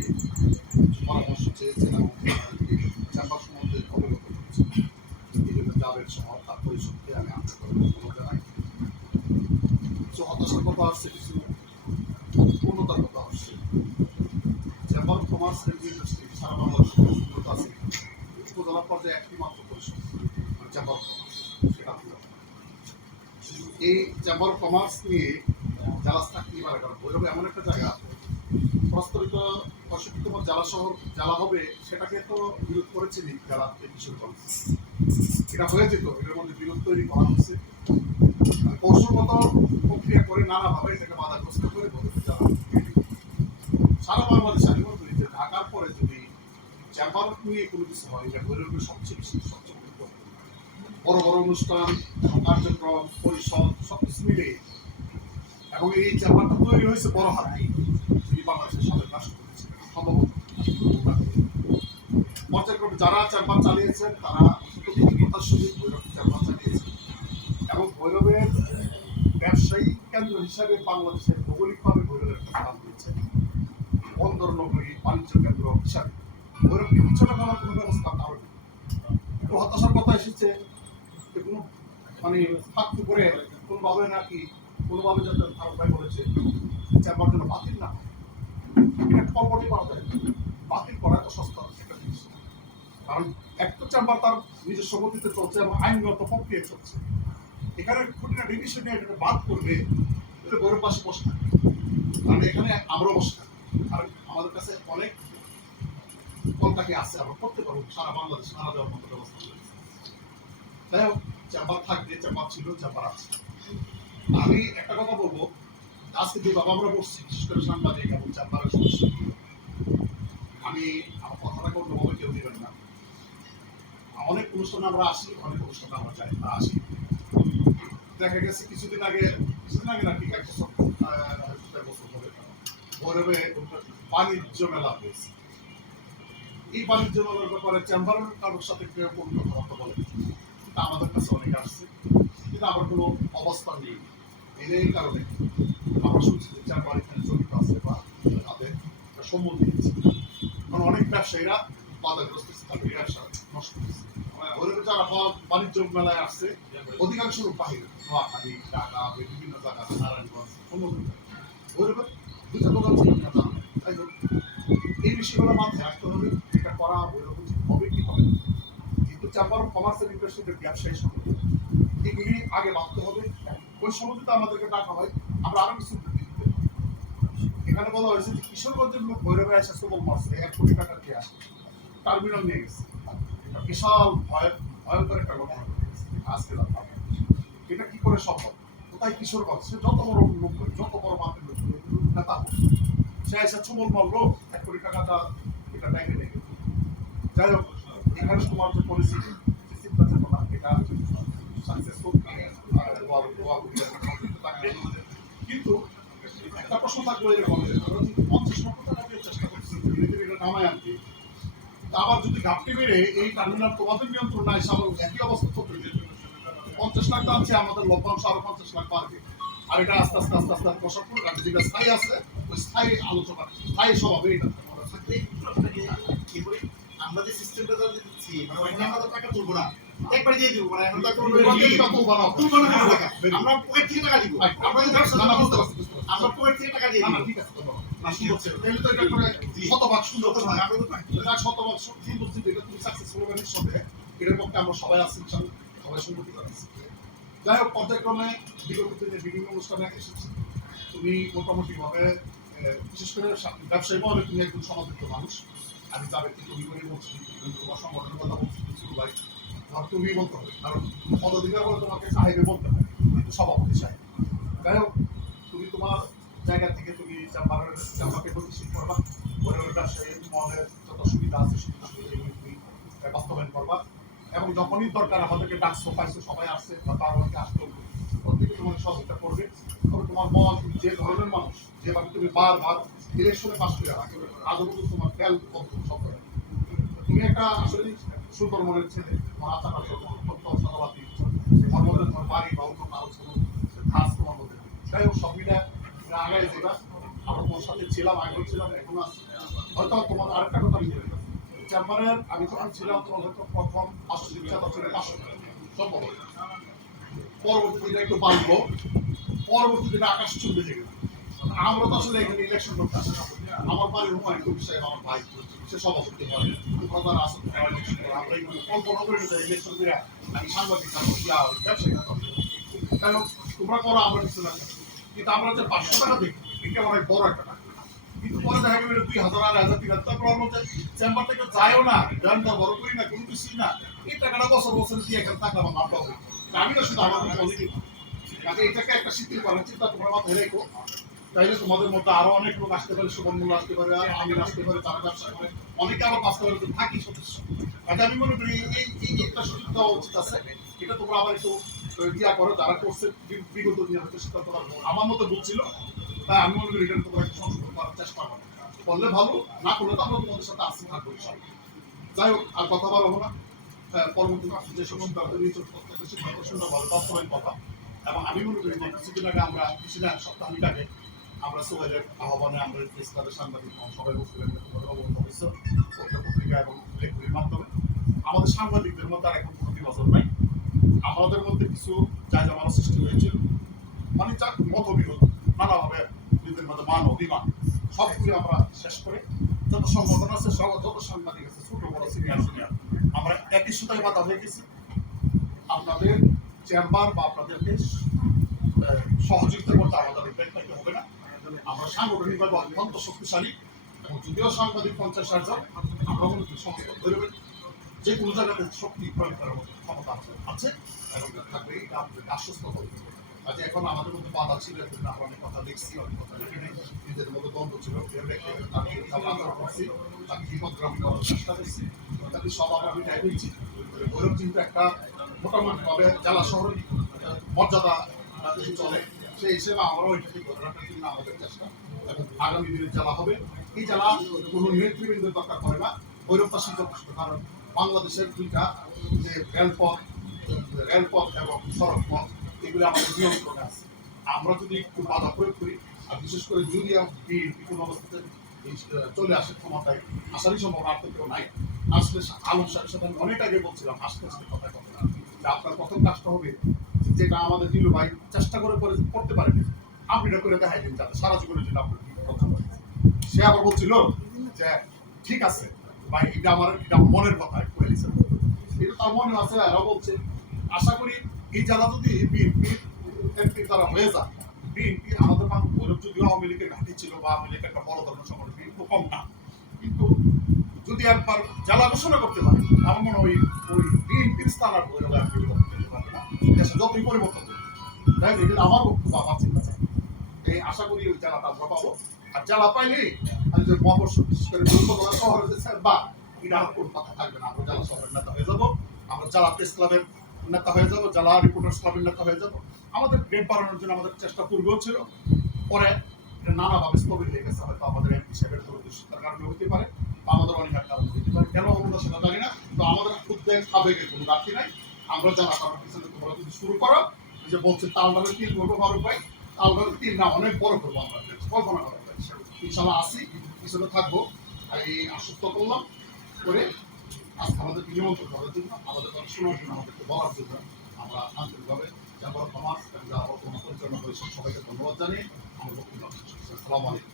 এসে পরামর্শ চেয়েছেন এবং চেম্বার সম্বন্ধে অবগত করেছেন। এই জন্য যাবের সহ তার পরিষদকে আমি আন্তরিক ধন্যবাদ জানাই। কিছু হতাশার কথা আসছে, কিছু পূর্ণতার কথা আসছে। Chamber of commerce and industry সারা বাংলাদেশে আছে, উপজেলা পর্যায়ে একটি মাত্র পরিষদ চেম্বার অফ কমার্স, সেটা ছিল। এই চেম্বার অফ কমার্স নিয়ে জেলা থাকতে পারে, কারণ ভৈরব এমন একটা জায়গা প্রস্তাবিত 65তম জেলা শহর জেলা হবে, সেটাকে তো বিরোধ করেছেনি যারা কিশোরগঞ্জ। এটা হয়ে যেত, এটার মধ্যে বিরোধ তৈরি করা হচ্ছে, কৌশলগত প্রক্রিয়া করে নানাভাবে এটাকে বাধাগ্রস্ত করে ভৈরব জেলা সারা বাংলাদেশে। আমি মনে করি যে ঢাকার পরে যদি চেম্বার নিয়ে কোনো কিছু হয়, এটা ভৈরবের সবচেয়ে বেশি সবচেয়ে গুরুত্বপূর্ণ। বড় বড় অনুষ্ঠান, কার্যক্রম, পরিষদ সবকিছু মিলে, এবং এই চেম্বারটা তৈরি হয়েছে বড় হাতে, যিনি বাংলাদেশের সাবেক রাষ্ট্রপতি ছিলেন সম্ভবত। পর্যায়ক্রমে যারা চেম্বার চালিয়েছেন তারা অত্যধিকতার সহিত ভৈরব চেম্বার চালিয়েছেন, এবং ভৈরবের ব্যবসায়ী কেন্দ্র হিসাবে বাংলাদেশের ভৌগোলিকভাবে ভৈরবের একটা স্থান রয়েছে। বন্দর নগরী, বাণিজ্য কেন্দ্র হিসাবে ভৈরবকে পিছনে ফেলার কোনো ব্যবস্থা কারণ নেই। একটু হতাশার কথা এসেছে যে কোনো মানে ফাঁক করে কোনোভাবে নাকি কোনোভাবে যাতে ভারত ভাই বলেছে চেম্বার যেন বাতিল না হয়। এটা কল্পনাই করা যায়, বাতিল করা এত সস্তা একটা জিনিস। কারণ একটা চেম্বার তার নিজস্ব গতিতে চলছে এবং আইনগত প্রক্রিয়া চলছে। এখানে খুঁটিনা ডিভিশনে এটাকে বাদ করবে, এটা গৌরববাসী বসে থাকে, কারণ এখানে আমরাও বসে থাকি। কারণ আমাদের কাছে অনেক কলকাকি আছে, আমরা করতে পারবো সারা বাংলাদেশ নানা দেওয়ার মতো ব্যবস্থা রয়েছে। যাই হোক, চেম্বার থাকবে, চেম্বার ছিল, চেম্বার আছে। আমি একটা কথা বলবো, আজকে যে বাবা আমরা বসছি, বিশেষ করে সাংবাদিক এবং চেম্বারের সদস্য, আমি আমার কথাটাকে অন্যভাবে কেউ নেবেন না। অনেক অনুষ্ঠানে আমরা আসি, অনেক অনুষ্ঠানে আমরা যাই, আসি। দেখা গেছে কিছুদিন আগে না, ঠিক 1 বছর ধরে ভৈরবে বাণিজ্য মেলা হয়েছে। এই বাণিজ্য মেলার ব্যাপারে চেম্বারের কারোর সাথে কেউ কোনো কথা বলে, কিন্তু আমাদের কাছে অনেকে আসছে, কিন্তু আমার কোনো অবস্থান নেই। এই কারণে আমরা শুনছি যে চেম্বার এখানে জড়িত আছে বা তাদের সম্মতি দিচ্ছে, কারণ অনেক ব্যবসায়ীরা বাধাগ্রস্ত তাদের ব্যবসা নষ্ট করছে। ভৈরবে যারা বাণিজ্য মেলায় আসছে অধিকাংশ লোক বাহিরে, নোয়াখালী, ঢাকা, বিভিন্ন জায়গা, নারায়ণগঞ্জ, অন্য ভৈরবের দুইটা দোকান ছিল কিনা জানা নেই। তাই জন্য এই বিষয়গুলো মাথায় রাখতে হবে, এটা করা ভৈরব উচিত হবে কি হবে না। কিন্তু চেম্বার অফ কমার্স এন্ড ইন্ডাস্ট্রির ব্যবসায়ী সমিতি, এগুলি আগে ভাবতে হবে। ওই সমিতিতে আমাদেরকে ডাকা হয়, আমরা আরো কিছু দিতে পারি। এখানে বলা হয়েছে যে কিশোরগঞ্জের লোক ভৈরবে এসে সবল মারছে, 1 কোটি টাকা দিয়ে আসে, টার্মিনাল নিয়ে গেছে। বিশাল ভয়ঙ্কর একটা ঘটনা ঘটে গেছে আজকে। এটা কি করে সম্ভব? কোথায় কিশোরগঞ্জ, সে যত বড় লোক, যত বড় মাপের লোক নেতা হোক, সে এসে ছবল মারলো, 1 কোটি টাকাটা এটা ব্যাংকে নিয়ে গেল। যাই হোক, এখানে তোমার যে পরিস্থিতি, যে চিন্তা চেতনা, এটা সাকসেসফুল। কিন্তু একটা প্রশ্ন থাকলো এরকম, 50 লক্ষ টাকা দিয়ে চেষ্টা করছে এটা নামায় আনতে, আবার যদি ঘাপটি বেড়ে এই টার্মিনাল তোমাদের নিয়ন্ত্রণ নাই, স্বাভাবিক একই অবস্থা চলতে 50 লাখ টানছে, আমাদের লভ্যাংশ আরো 50 লাখ বাড়বে। আর এটা আস্তে আস্তে আস্তে আস্তে প্রসার করবে। আর যেটা স্থায়ী আছে, ওই স্থায়ী আলোচনা, স্থায়ী স্বভাবে এটা আমরা যে সিস্টেমটা দিচ্ছি, মানে ওইখানে আমরা টাকা তুলবো না, একবার দিয়ে দিব, মানে আমরা পকেট থেকে টাকা দিব, আমরা আমরা পকেট থেকে টাকা দিয়ে দিব। ঠিক আছে, তাহলে তো এটা করে শতভাগ সুন্দর হয়। এটা শতভাগ সুন্দর যদি এটা তুমি সাকসেসফুল হবে নিঃসন্দেহে, এটার পক্ষে আমরা সবাই আছি, সবাই সম্মতি জানাচ্ছি। যাই হোক, পর্যায়ক্রমে বিগত দিনে বিভিন্ন অনুষ্ঠানে এসেছি। তুমি মোটামুটিভাবে বিশেষ করে ব্যবসায়ী মহলে তুমি একজন সমাদৃত মানুষ। আমি যা ব্যক্তি তুমি করে বলছি, তোমার সংগঠনের কথা বলছি, কিছু ভাই তোমার তুমি বলতে হবে, কারণ পদাধিকার বলে তোমাকে সাহেবে বলতে হয়, কিন্তু সভাপতি সাহেব। যাই হোক, তুমি তোমার জায়গা থেকে তুমি চেম্বারকে প্রতিষ্ঠিত করবা, ভৈরবের ব্যবসায়ী মহলের যত সুবিধা আছে সুবিধা তুমি বাস্তবায়ন করবা, এবং যখনই দরকার আমাদেরকে ডাকছো, পাইছো, সবাই আসছে বা তার অনেকে আসতো, প্রত্যেকে তোমাকে সহযোগিতা করবে। তবে তোমার মন, তুমি যে ধরনের মানুষ, যেভাবে তুমি বারবার ইলেকশনে পাশ করে রাখো, আজও কিন্তু তোমার খেয়াল সব তুমি একটা আসলে সুন্দর মনের ছেলে, তোমার আচার আচরণ অত্যন্ত সদাবাদী, তোমার মধ্যে তোমার বাড়ি বা অন্য কারো ধাস তোমার মধ্যে। যাই হোক, সব মিলে আগায় যাবা, আমরা তোমার সাথে ছিলাম, আগেও ছিলাম, এখন আছি। হয়তো তোমার আরেকটা কথা আমি বলি, চেম্বারের আমি যখন ছিলাম তখন হয়তো প্রথম বার্ষিক চাঁদা ছিল 500 টাকা, সম্ভব। পরবর্তী দিনে একটু বাড়লো, পরবর্তী দিনে আকাশ চুম্বে জেগে গেল। আমরা তো আসলে এখানে ইলেকশন করতে আসি না। আমার বাড়ির হুমায়ুন কবির সাহেব আমার ভাই, সে সভাপতি হয়, প্রধান আসন ইলেকশন করে। আমরা এইগুলো কল্পনা করি না ইলেকশন করে আমি সাংবাদিক থাকবো, ব্যবসায়ী থাকবো। কেন তোমরা করো, আমরা কিছু না। কিন্তু আমরা যে 500 টাকা দিই, এটা অনেক বড় একটা টাকা। কিন্তু পরে দেখা গেল 2000 আর 1000 টাকা, তারপর আমরা চেম্বার থেকে যাইও না, জানটা বড় করি না, কোনো কিছুই না। এই টাকাটা বছর বছর দিয়ে এখানে থাকলাম আমার লাভ হবে। আমি না শুধু আমার পজিটিভ, কাজে এটাকে একটা শিথিল করার চিন্তা তোমরা মাথায় রেখো। তাইলে তোমাদের মধ্যে আরো অনেক লোক আসতে পারে, সুবর্ণমূল্য আসতে পারে, আমি আসতে পারে, তারা ব্যবসা করে, অনেকে আবার বাস্তবায়িত থাকি সদস্য। কাজে আমি মনে করি এই একটা সুযোগ দেওয়া উচিত আছে। এটা তোমরা আবার একটু ইয়া করো, যারা করছে বিগত দিনে হয়তো সেটা তোমরা আমার মতো বলছিল, তাই আমি মনে করি এটা তোমরা একটু সংশোধন করার চেষ্টা করো। করলে ভালো, না করলে তো আমরা তোমাদের সাথে আসি থাকবো ইনশাআল্লাহ। যাই হোক, আর কথা বলবো না। পরবর্তী যে সমস্ত প্রত্যেকটা সিদ্ধান্ত সুন্দরভাবে বাস্তবায়ন কথা। এবং আমি মনে করি যে কিছুদিন আগে আমরা সপ্তাহখানেক আগে আমরা সোহেলের আহ্বানে আমরা প্রেস ক্লাবের সাংবাদিক সবাই বলছিলেন পত্রিকা এবং লেখনির মাধ্যমে আমাদের সাংবাদিকদের মধ্যে আর এখন কোনো বিভাজন নাই। আমাদের মধ্যে কিছু জায়গা সৃষ্টি হয়েছিল, মানে যাক মতবিরোধ, নানাভাবে নিজেদের মধ্যে মান অভিমান সবগুলি আমরা শেষ করে যত সংগঠন আছে, যত সাংবাদিক আছে, ছোট বড় সিনিয়র আমরা একই সুতায় বাধা হয়ে গেছি। আপনাদের চেম্বার বা আপনাদেরকে সহযোগিতা করতে আমাদের উদ্বেগ পাইতে হবে না। আমরা সাংগঠনিকভাবে অত্যন্ত শক্তিশালী এবং যদিও সাংবাদিক 50,000 জন, আমরা মনে করি সমস্ত ধরবেন যে কোনো জায়গাতে শক্তি প্রয়োগ করার মতো ক্ষমতা আছে এবং থাকবে, এটা আপনাদেরকে আশ্বস্ত করবে। কাজে এখন আমাদের মধ্যে বাধা ছিল, আমরা অনেক কথা দেখছি, অনেক কথা লিখে নেই, নিজেদের মধ্যে দ্বন্দ্ব ছিল, আমি আলোচনা করছি, তাকে বিপদগ্রামী করার চেষ্টা করছি, তাকে সব আমরা মিটাই হয়েছি। ভৈরব কিন্তু একটা মোটামুটিভাবে জেলা শহরের মর্যাদা চলে, সেই হিসেবে আমরাও এটাকে ধরে রাখার জন্য আমাদের চেষ্টা, এবং আগামী দিনে জেলা হবে। এই জেলা কোনো নেতৃবৃন্দের দরকার পড়ে না, ভৈরববাসী যথেষ্ট। কারণ বাংলাদেশের দুইটা যে রেলপথ এবং সড়ক পথ, এগুলো আমাদের নিয়ন্ত্রণে আছে। আমরা যদি একটু বাধা প্রয়োগ করি, আর বিশেষ করে যদি বিএনপি কোনো অবস্থাতে চলে আসে ক্ষমতায়, আসারই সম্ভাবনা আর তো কেউ নাই। আসলে আলম সাহেবের সাথে আমি অনেক আগে বলছিলাম, আস্তে আস্তে কথা কথা যে আপনার প্রথম কাজটা হবে যেটা আমাদের দিলু ভাই চেষ্টা করে করতে পারেনি, আপনি এটা করে দেখাই দিন, যাতে সারা জীবনের জন্য আপনার কথা বলে। সে আবার বলছিল যে ঠিক আছে ভাই, এটা মনের কথা করে দিচ্ছে, এটা তার মনে আছে। এরাও বলছে, আশা করি এই যারা যদি বিএনপির এমপি তারা হয়ে যায়, বিএনপি আমাদের ভৈরব যদিও আওয়ামী লীগের ঘাঁটি ছিল বা আওয়ামী লীগের একটা বড় ধরনের সংগঠন, বিএনপি কম না, কিন্তু যদি একবার জেলা ঘোষণা করতে পারে, আমার মনে হয় ওই বিএনপির স্থান আর ভৈরবে আর কেউ করতে পারবে না, দেশে যতই পরিবর্তন হবে। তাই এটা আমার বক্তব্য, আমার চিন্তা চাই। এই আশা করি ওই জেলাটা আমরা পাবো। আর জেলা পাইলেই যে মহাবর্ষণ, বিশেষ করে শহরে যে বা এটা আর কোনো কথা থাকবে না, আমরা জেলা শহরের নেতা হয়ে যাবো, আমরা জেলা প্রেস ক্লাবের নেতা হয়ে যাবো, জেলা রিপোর্টার্স ক্লাবের নেতা হয়ে যাবো। আমাদের গ্রেড বাড়ানোর জন্য আমাদের চেষ্টা পূর্বেও ছিল, পরে এটা নানাভাবে স্থবির হয়ে গেছে। হয়তো আমাদের এমপি সাহেবের দূরদর্শিতার কারণে হতে পারে, বা আমাদের অনেক কারণে হতে পারে, কেন আমরা সেটা জানি না। তো আমাদের উদ্বেগ আবেগের কোনো ঘাটতি নাই। আমরা জানা কারণ পিছনে তোমরা যদি শুরু করো, যে বলছে তালডালের 3 করবো ফারুক ভাই, তালডালের 3 না, অনেক বড় করবো আমরা, কল্পনা করা যায়। ইনশাল্লাহ আসি, পিছনে থাকবো। আর এই আশ্বস্ত করলাম করে আজকে আমাদেরকে নিমন্ত্রণ করার জন্য, আমাদের কথা শোনার জন্য, আমাদেরকে বলার জন্য আমরা আন্তরিকভাবে যারা সমাজ এবং যারা বর্তমান পরিচালনা করেছেন সবাইকে ধন্যবাদ জানিয়ে আমার বক্তব্য। আসসালামু আলাইকুম।